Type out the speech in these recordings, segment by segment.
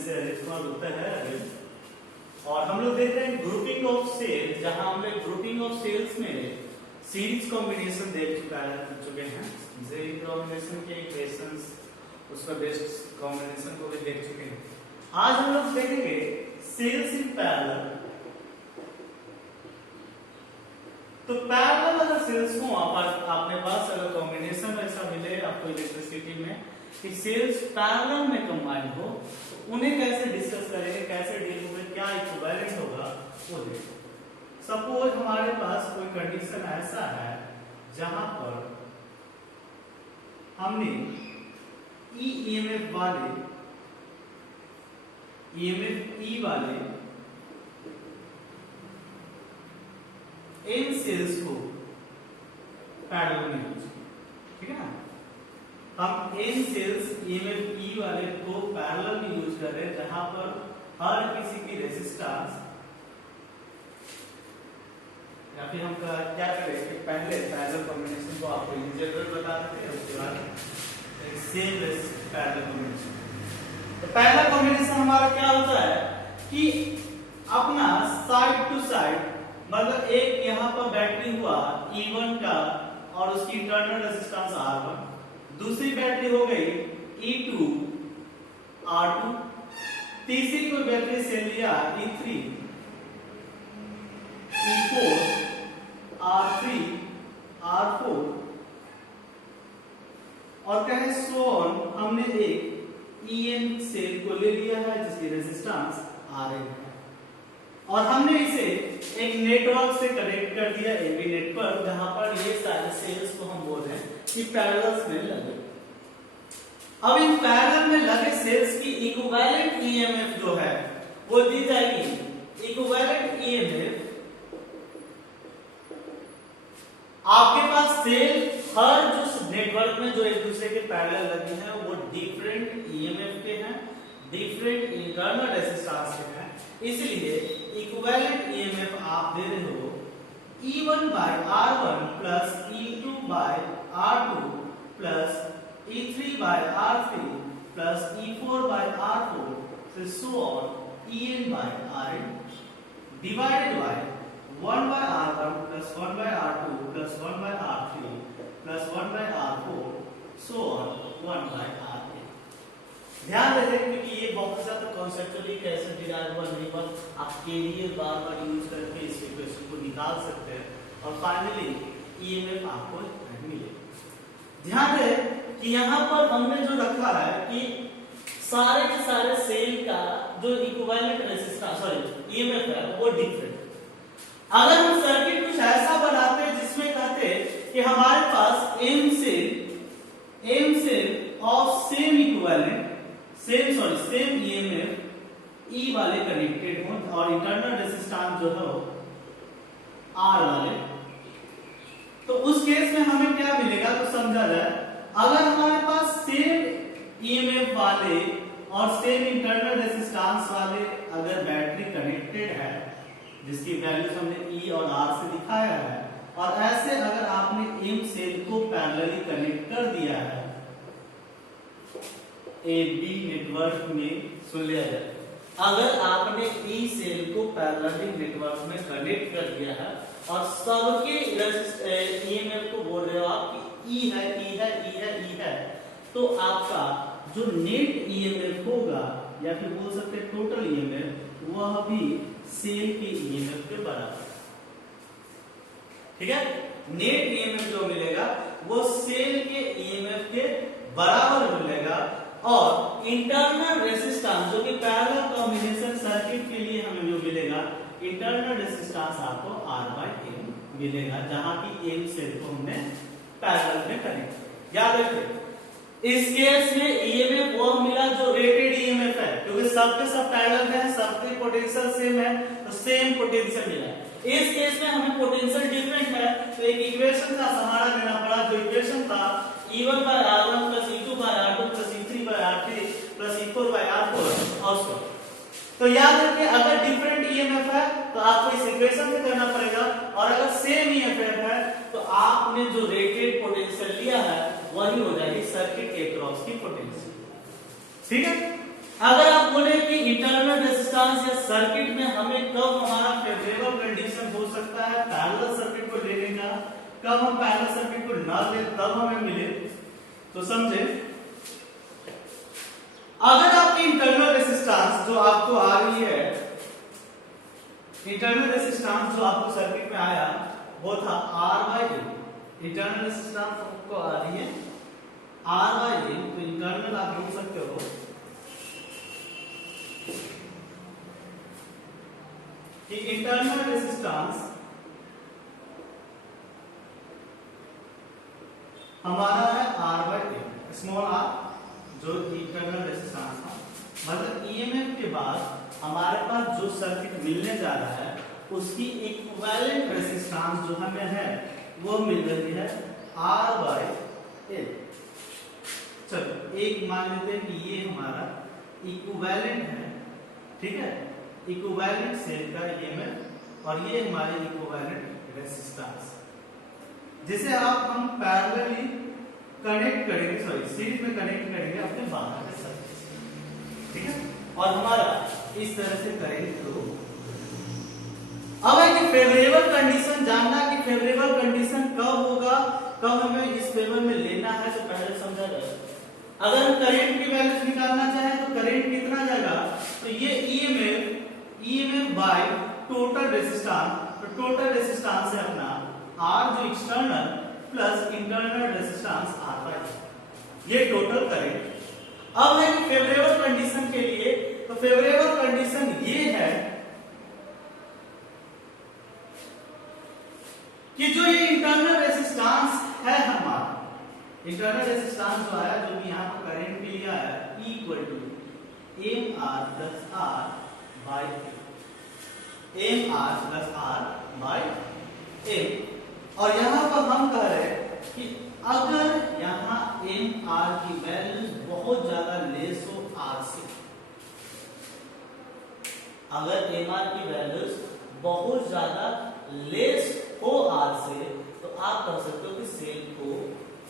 से अजीत कुमार गुप्ता है और हम लोग देख रहे हैं ग्रुपिंग ऑफ सेल्स, जहां हम लोग ग्रुपिंग ऑफ सेल्स में सीरीज कॉम्बिनेशन देख चुके हैं। जे कॉम्बिनेशन के इक्वेशंस उसका बेस्ट कॉम्बिनेशन को भी देख चुके हैं। आज हम लोग देखेंगे सेल्स इन पैरेलल। तो पैरेलल अगर सेल्स हो आपने पास अगर कॉम्बिनेशन ऐसा मिले आपको इलेक्ट्रिसिटी में कि सेल्स पैरेलल में कंबाइन हो तो उन्हें कैसे डिस्कस करेंगे, कैसे डील होंगे, क्या इक्विवेलेंट होगा वो देखो। सपोज हमारे पास कोई कंडीशन ऐसा है जहां पर हमने ईएमएफ वाले ई वाले इन सेल्स को पैरेलल में यूज, ठीक है ना। हम इन सेल्स ईएमएफ ई वाले को पैरेलल में यूज कर रहे हैं जहां पर हर किसी की रेजिस्टेंस, या फिर हम क्या करें कि पहले पैरेलल कॉम्बिनेशन को आपको इन जनरल बता देते हैं, उसके बाद एक सेम पैरेलल कॉम्बिनेशन। तो पहला कॉम्बिनेशन हमारा क्या होता है कि अपना साइड टू साइड, मतलब एक यहाँ पर बैटरी हुआ E1 का और उसकी इंटरनल रेजिस्टेंस R1, दूसरी बैटरी हो गई E2 R2, तीसरी कोई बैटरी से लिया E3 E4 R3 R4 और कहे सो ऑन, हमने एक EN सेल को ले लिया है जिसकी रेजिस्टेंस RN है और हमने इसे एक नेटवर्क से कनेक्ट कर दिया AB नेटवर्क, जहां पर ये सारे सेल्स को हम बोल रहे हैं कि पैरेलल्स में लगे। अब इन पैरेलल में लगे सेल्स की इक्विवेलेंट ईएमएफ जो है वो दी जाएगी। इक्विवेलेंट ईएमएफ आपके पास सेल हर जो नेटवर्क में जो एक दूसरे के पैरेलल लगे हैं वो डिफरेंट ईएमएफ के हैं, डिफरेंट इंटरनल रेजिस्टेंस के हैं, इसलिए इक्विवेलेंट ईएमएफ आप दे रहे हो E1 by R1 plus E2 by R2 plus E3 by R3 plus E4 by R4 so on EN by RN divided by 1 by R1 plus 1 by R2 plus 1 by R3 plus 1 by R4 so on 1 by RN। ध्यान रखें क्योंकि ये बहुत ज्यादा conceptually कैसे derive हुआ नहीं हुआ आप केवीएल बार यूज करके इस इक्वेशन को निकाल सकते हैं और फाइनली ईएमएफ आपको मिलेगा। ध्यान रहे कि यहाँ पर हमने जो रखा है कि सारे के सारे सेल का जो इक्विवेलेंट रेजिस्टेंस ईएमएफ है वो डिफरेंट। अगर हम सर्किट कुछ ऐसा बनाते हैं जिसमें कहते हैं कि हमारे पास m cell of same equivalent same EMF E वाले कनेक्टेड हो और इंटरनल रेजिस्टेंस जो है आर वाले, तो उस केस में हमें क्या मिलेगा तो समझा जाए। अगर हमारे पास सेम ईएमएफ वाले और सेम इंटरनल रेजिस्टेंस वाले अगर बैटरी कनेक्टेड है जिसकी वैल्यूज हमने E और R से दिखाया है और ऐसे अगर आपने M सेल को पैरेलली कनेक्ट कर दिया है AB नेटवर्क में, सुन लिया जाए, अगर आपने E सेल को पैरेलली नेटवर्क में कनेक्ट कर दिया है और सबके ईएमएफ को बोल रहे हो आप कि E है, तो आपका जो नेट ईएमएफ होगा या फिर बोल सकते हैं टोटल ईएमएफ वह भी सेल के ईएमएफ के बराबर, ठीक है। नेट ईएमएफ जो मिलेगा वो सेल के ईएमएफ के बराबर मिलेगा और इंटरनल रेजिस्टेंस जो कि पैरेलल कॉम्बिनेशन सर्किट के लिए हमें जो मिलेगा इंटरनल रेजिस्टेंस आपको R/M मिलेगा, जहां की M सेल को हमने पैरेलल में कनेक्ट किया। याद रखिए इस केस में ईएमएफ वो मिला जो रेटेड ईएमएफ है, क्योंकि सबके सब पैरेलल में है, सबके पोटेंशियल सेम है, तो सेम पोटेंशियल मिला। इस केस में हमें पोटेंशियल डिफरेंट है तो एक इक्वेशन का सहारा लेना पड़ा, जो इक्वेशन था E1 by R1 plus E2 by R2 plus E3 by R3 plus E4 by R4 और so। तो याद रखिए अगर डिफरेंट ईएमएफ है तो आपको इस इक्वेशन से करना पड़ेगा और अगर सेम ईएमएफ है तो आपने जो रेटेड पोटेंशियल लिया है वही हो जाएगी सर्किट के अक्रॉस की पोटेंशियल, ठीक है। अगर आप बोले कि इंटरनल रेजिस्टेंस या सर्किट में हमें कब हमारा फेवरेबल कंडीशन हो सकता है पैरेलल सर्किट को लेने का, कब हम पैरेलल सर्किट को ना ले तब हमें मिले, तो समझे अगर आपकी इंटरनल रेजिस्टेंस जो आपको आ रही है, इंटरनल रेजिस्टेंस जो आपको सर्किट में आया वो था R/A, इंटरनल रेजिस्टेंस आपको आ रही है R/A, तो इंटरनल आप बोल सकते हो कि इंटरनल रेजिस्टेंस हमारा है R/A, स्मॉल r, जो इंटरनल रेजिस्टेंस था, मतलब ईएमएफ के बाद हमारे पास जो सर्किट मिलने जा रहा है उसकी इक्विवेलेंट रेजिस्टेंस जो हमें है वो मिल रही है R/L। चलो एक मान लेते हैं कि ये हमारा इक्विवेलेंट है, ठीक है, इक्विवेलेंट सेल का ईएमएफ और ये हमारी इक्विवेलेंट रेजिस्टेंस, जिसे आप हम पैरेलली कनेक्ट करेंगे, सॉरी सीरीज में कनेक्ट करेंगे अपने बाहर के सर्किट, ठीक है, और हमारा इस तरह से करेंगे। तो अब है कि फेवरेबल कंडीशन जानना कि फेवरेबल कंडीशन कब होगा, कब हमें इस फेवर में लेना है, तो पहले समझा जाए। अगर हम करंट की वैल्यू निकालना चाहें तो करंट कितना जाएगा, तो ये ईएमएफ बाय टोटल रेजिस्टेंस, तो टोटल रेजिस्टेंस है अपना R जो external plus internal resistance R/A, ये टोटल करंट। अब है कि फेवरेबल कंडीशन के लिए, तो फेवरेबल कंडीशन ये है कि जो ये इंटरनल रेजिस्टेंस है हमारा, इंटरनल रेजिस्टेंस जो आया, जो कि यहाँ पर करंट के लिए आया, equal to MR plus R by MR plus R by M। और यहाँ पर हम कह रहे हैं कि अगर यहाँ MR की वैल्यू बहुत ज्यादा लेस हो R से, अगर MR की वैल्यूज बहुत ज्यादा लेस हो R से, तो आप कह सकते हो कि सेल को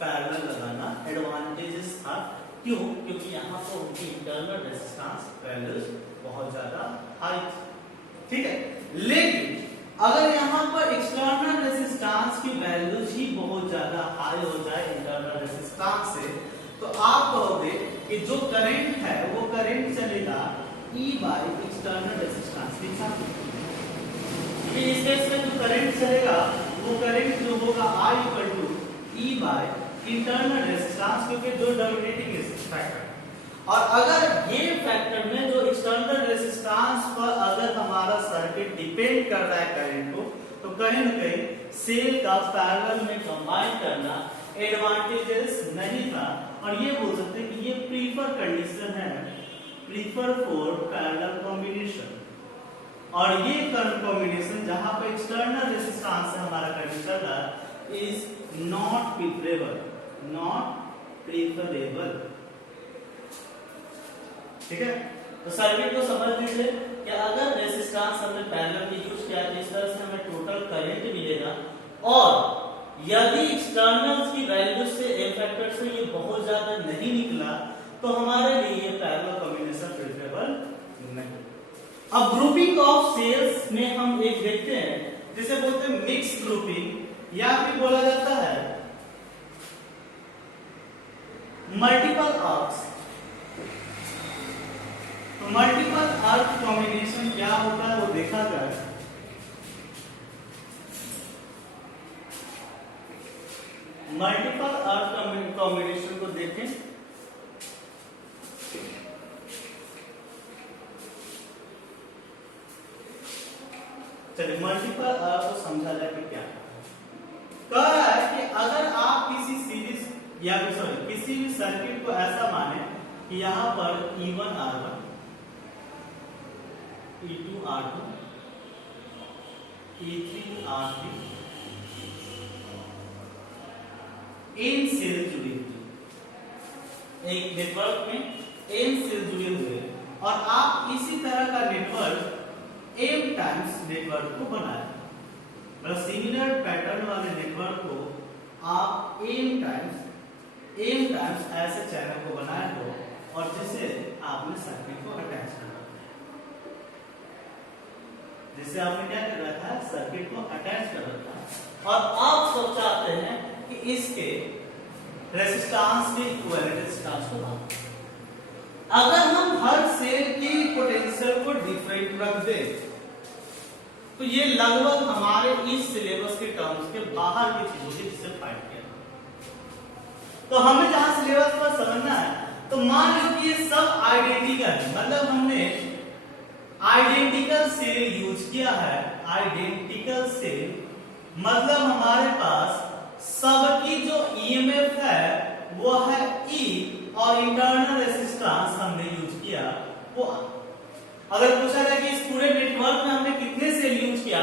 पैरेलल लगाना एडवांटेजेस था। क्यों? क्योंकि यहाँ पर उनकी इंटरनल रेजिस्टेंस वैल्यूज बहुत ज्यादा हाई थी, ठीक है। लेकिन अगर यहाँ पर एक्सटर्नल रेजिस्टेंस की वैल्यूज ही बहुत ज्यादा हाई हो जाए इंटरनल रेजिस्टेंस से, तो आप कहोगे कि जो करंट है वो करंट चलेगा E बाय एक्सटर्नल रेजिस्टेंस के साथ। इस केस में जो करंट चलेगा वो करंट जो होगा I equal to E by internal resistance, क्योंकि जो डोमिनेटिंग फैक्टर, और अगर ये फैक्टर में जो एक्सटर्नल रेजिस्टेंस पर अगर हमारा सर्किट डिपेंड कर रहा है करंट को, तो कहीं ना कहीं सेल का पैरेलल में कंबाइन करना एडवांटेजेस नहीं था, और ये बोल सकते हैं कि ये प्रीफर कंडीशन है, प्रीफर फॉर पैरेलल कॉम्बिनेशन। और ये करंट कॉम्बिनेशन जहां पे एक्सटर्नल रेजिस्टेंस से हमारा करंट चल रहा है is not preferable, not preferable, ठीक है। तो सर्किट को समझ लीजिए कि अगर रेजिस्टेंस हमने पैरेलल में यूज किया तो इस तरह से हमें टोटल करंट मिलेगा, और यदि एक्सटर्नल्स की वैल्यू से ए फैक्टर से ये बहुत ज्यादा नहीं निकला तो हमारे लिए ये पैरेलल कॉम्बिनेशन प्रेफरेबल नहीं। अब ग्रुपिंग ऑफ सेल्स में हम एक देखते हैं जिसे बोलते हैं मिक्स ग्रुपिंग, या फिर बोला जाता है मल्टीपल आर्क्स। तो मल्टीपल आर्क कॉम्बिनेशन क्या होता है वो देखा जाए। मल्टीपल आर्क कॉम्बिनेशन को देखें, चलिए मल्टीपल आर्क को समझा जाए कि क्या कह रहा है कि अगर आप किसी सीरीज या सॉरी किसी भी सर्किट को ऐसा माने कि यहां पर E1 R1, E2 R2, E3 R3 n cell जुड़ी हुई, एक नेटवर्क में n सेल जुड़े हुए, और आप इसी तरह का नेटवर्क m टाइम्स नेटवर्क को बनाए, मतलब सिमिलर पैटर्न वाले नेटवर्क को आप m टाइम्स ऐसे चैनल को बनाए हो, और जिसे आपने सर्किट को अटैच करा। जिससे आपने क्या कर रखा है, सर्किट को अटैच कर रखा है। और आप सब चाहते हैं कि इसके रेजिस्टेंस के इक्विवेलेंट रेजिस्टेंस को मापें। अगर हम हर सेल की पोटेंशियल को डिफरेंट रख दें तो ये लगभग हमारे इस सिलेबस के टर्म्स के बाहर की चीजों की जिसे फाइंड किया। तो हमें जहां सिलेबस पर समझना है, तो मान लो कि ये सब आइडेंटिकल है, मतलब हमने आइडेंटिकल सेल यूज किया है। आइडेंटिकल सेल मतलब हमारे पास सबकी जो ईएमएफ है वो है ई और इंटरनल रेजिस्टेंस हमने यूज किया वो। अगर पूछा जाए कि इस पूरे नेटवर्क में हमने कितने सेल यूज किया,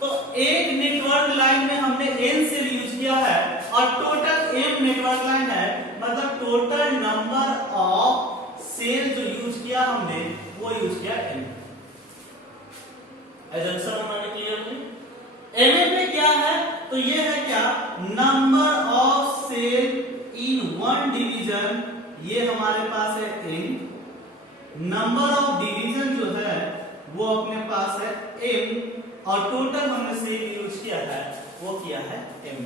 तो एक नेटवर्क लाइन में हमने n सेल यूज किया है और टोटल m नेटवर्क लाइन है, मतलब टोटल नंबर ऑफ सेल जो यूज किया हमने वो यूज किया n। एजम्पशन हमारे क्लियर हुई। m में क्या है, तो ये है क्या, number of cell in one division, ये हमारे पास है n। नंबर ऑफ डिवीजन जो है वो अपने पास है m और टोटल हमने सेल यूज किया है वो किया है m।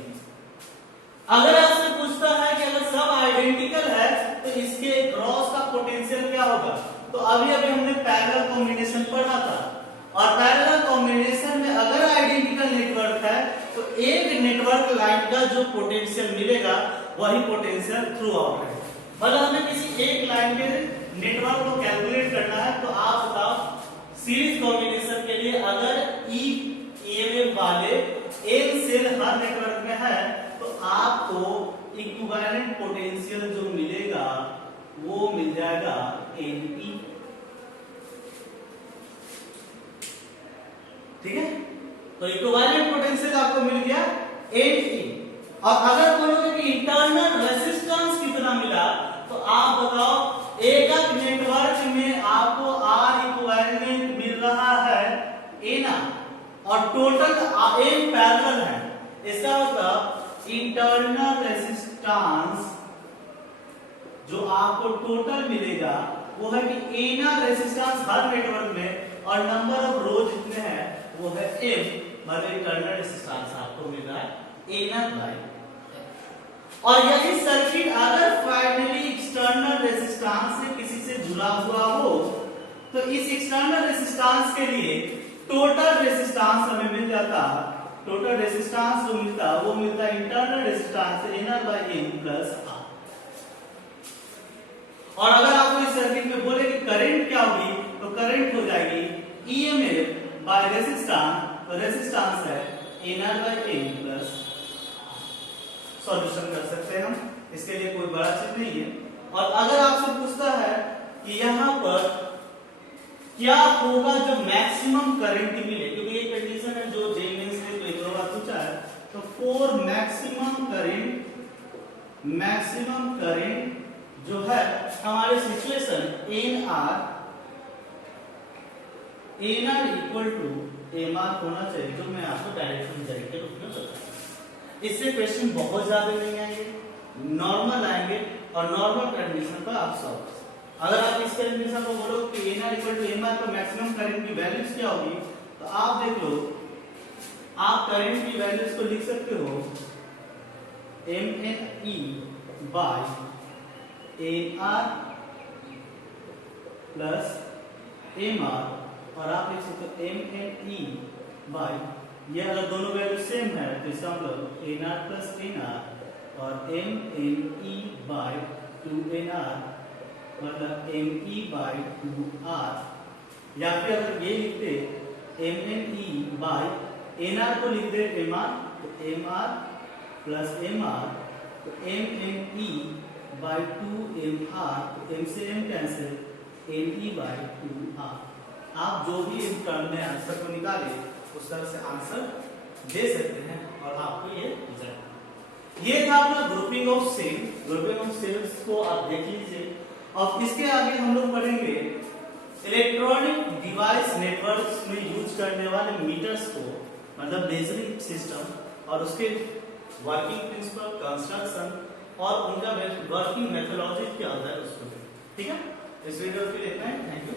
अगर आपसे पूछता है कि अगर सब आइडेंटिकल है तो इसके क्रॉस का पोटेंशियल क्या होगा, तो अभी अभी हमने पैरेलल कॉम्बिनेशन पढ़ा था और पैरेलल कॉम्बिनेशन में अगर आइडेंटिकल नेटवर्क है तो एक नेटवर्क लाइन का जो पोटेंशियल मिलेगा वही पोटेंशियल थ्रू आउट है। मतलब हमें किसी एक लाइन के नेटवर्क को कैलकुलेट करना है, तो आप बताओ सीरीज कॉम्बिनेशन के लिए अगर ईएमएफ वाले n सेल हर नेटवर्क में है तो आपको इक्विवेलेंट पोटेंशियल जो मिलेगा वो मिल जाएगा NP। ठीक है, तो इक्विवेलेंट पोटेंशियल आपको मिल गया NP। और अगर बोलोगे कि इंटरनल रेजिस्टेंस कितना मिला, तो आप बताओ एक नेटवर्क में आपको R इक्विवेलेंट मिल रहा है एना और टोटल n पैरेलल है। इसका मतलब इंटरनल रेजिस्टेंस जो आपको टोटल मिलेगा वो है कि एना रेजिस्टेंस हर नेटवर्क में और नंबर ऑफ रो जितने हैं वो है m, मतलब इंटरनल रेजिस्टेंस आपको मिल रहा है एना बाय। और यदि सर्किट अगर फाइनली एक्सटर्नल रेजिस्टेंस से किसी से जुड़ा हुआ हो तो इस एक्सटर्नल रेजिस्टेंस के लिए टोटल रेजिस्टेंस हमें मिल जाता, टोटल रेजिस्टेंस जो मिलता वो मिलता internal resistance Nr by N plus R। और अगर आपको इस सर्किट में बोले कि करंट क्या होगी, तो करंट हो जाएगी EMF बाय रेजिस्टेंस, तो रेजिस्टेंस है Nr by N plus. Solution कर सकते हैं हम, इसके लिए कोई बड़ा चीज नहीं है। और अगर आपसे पूछता है कि यहाँ पर क्या होगा जब मैक्सिमम करंट मिले, क्योंकि ये कंडीशन है जो जेईई मेंस में तो एक बार पूछा है, तो फॉर मैक्सिमम करंट जो है हमारे situation Nr equal to Mr होना चाहिए, जो मैं आपको डायरेक्ट समझाने के रूप में बताऊंगा। इससे क्वेश्चन बहुत ज्यादा नहीं आएंगे, नॉर्मल आएंगे और नॉर्मल कंडीशन पर आप सॉल्व। अगर आप इस कंडीशन को बोलो कि Nr इक्वल टू Mr पर मैक्सिमम करंट की वैल्यूज क्या होगी, तो आप देख लो, आप करंट की वैल्यूज को लिख सकते हो MNE by Nr plus Mr, और आप लिख सकते हो MNE बाय, ये अगर दोनों वैल्यू सेम है तो इसका मतलब Nr प्लस Nr और MNE बाय 2Nr मतलब ME बाय 2R। या फिर अगर ये लिखते MNE बाय Nr को लिख दे Mr, तो Mr प्लस Mr, तो MNE बाय 2Mr, तो M से M cancel, NE bye 2R। आप जो भी इस टर्म में आंसर को निकाले उस तरह से आंसर दे सकते हैं और आपको ये रिजल्ट। ये था अपना grouping of cell. Grouping of cells को आप देख लीजिए। और इसके आगे हम लोग पढ़ेंगे इलेक्ट्रॉनिक डिवाइस नेटवर्क्स में यूज करने वाले मीटर्स को, मतलब मेजरिंग सिस्टम और उसके वर्किंग प्रिंसिपल, कंस्ट्रक्शन और उनका वर्किंग मेथोडोलॉजी क्या होता है उसको। ठीक है, इस वीडियो के लिए इतना ही। Thank you.